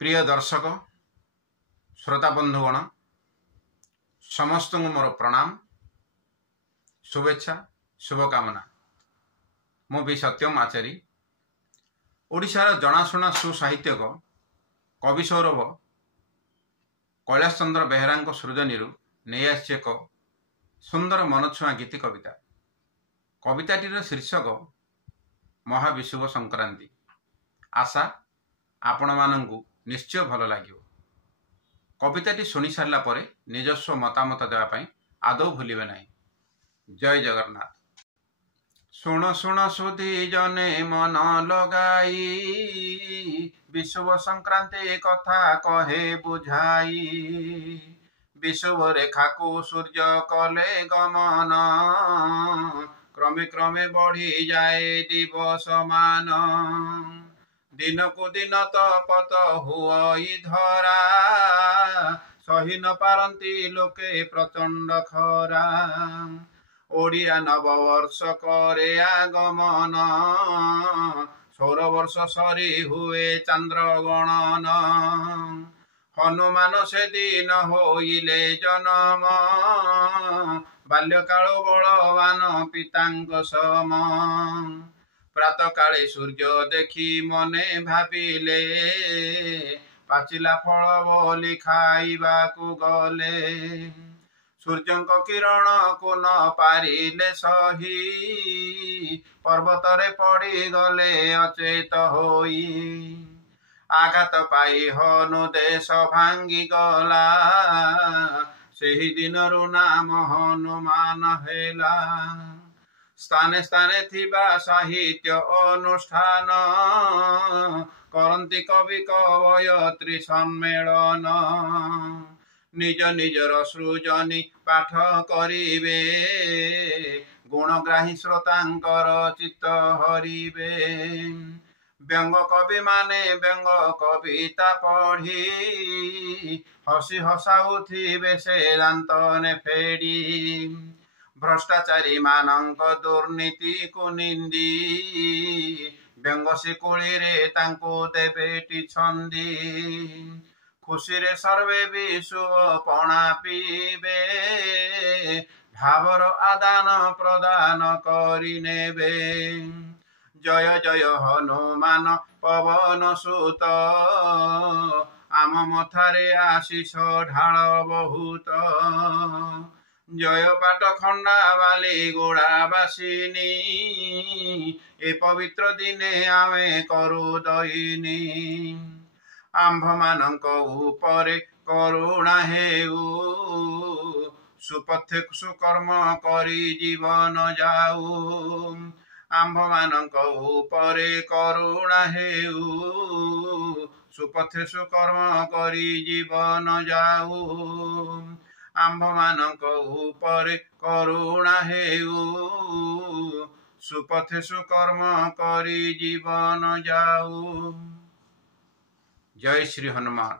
प्रिय दर्शक श्रोता बंधुगण समस्त मोर प्रणाम शुभेच्छा शुभकामना। मो भी सत्यम आचारी ओडिशार जनाशुना सुसाहित्यक कवि सौरभ कैलाश चंद्र बेहेरा सृजनी नहीं आसी एक सुंदर मनछुआ गीति कविता। कविताटीर शीर्षक महाविषुव संक्रांति। आशा आपण मानंकु निश्चय भल लगे। कविताटी शुणी सारा पर निजस्व मतामत देवाई आदौ भूलिबे नहीं। जय जगन्नाथ। शुण शुण सुधी जने मन लगाई विषुव संक्रांति कथा कहे बुझाई। विषुव रेखा को सूर्य कले गमन क्रमे क्रमे बढ़ी जाए दिवस मान। दिन को दिन तपत हुई धरा सही न पारती लोके प्रचंड खरा। ओडिया नववर्ष करे आगमन सौर वर्ष सरी हुए चंद्र गणन। हनुमान से दिन होइले जन्म बाल्यकाल बलवान पितांक सम। प्रातः काले सूर्य देखी मने भाविले पाचिला फल बोली खाइबा को गले। सूर्यंक किरण को न पारिले सही पर्वत रे पड़ी गले अचेत होई। आघात पाई हनु देश भांगी गला सेही दिनरु नाम हनुमान हेला। स्थाने स्थाने थिबा साहित्य अनुष्ठान करंती कवि कवयत्री सम्मेलन। निज निजर सृजनी पाठ करिवे गुणग्राही श्रोतांकर चित्त हरिवे। व्यंग कवि माने व्यंग कविता पढ़ी हसी हसाउथिबे से दांत ने फेड़ी। भ्रष्टाचारी मानंक दुर्नीति को निंदी व्यंग शिकुली रे तांको देबेटी छंदी। खुशी रे सर्वे विषुव पणा पीबे भावर आदान प्रदान करि नेबे। जय जय हनुमान पवन सुत आम मथारे आशीष ढाल बहुत। जय पाट खंडा वाली गोड़ावासिनी ए पवित्र दिने आमे करू दयिनी। आंभ मानंक उपरे करुणा हेउ सुपथे सुकर्म करी जीवन जाऊ। आंभ मानंक उपरे करुणा हेउ सुपथे सुकर्म करी जीवन जाऊ। आंभ मानंक उपरे करुणा हेउ सुपथे सुकर्म करी जीवन जाऊ। जय श्री हनुमान।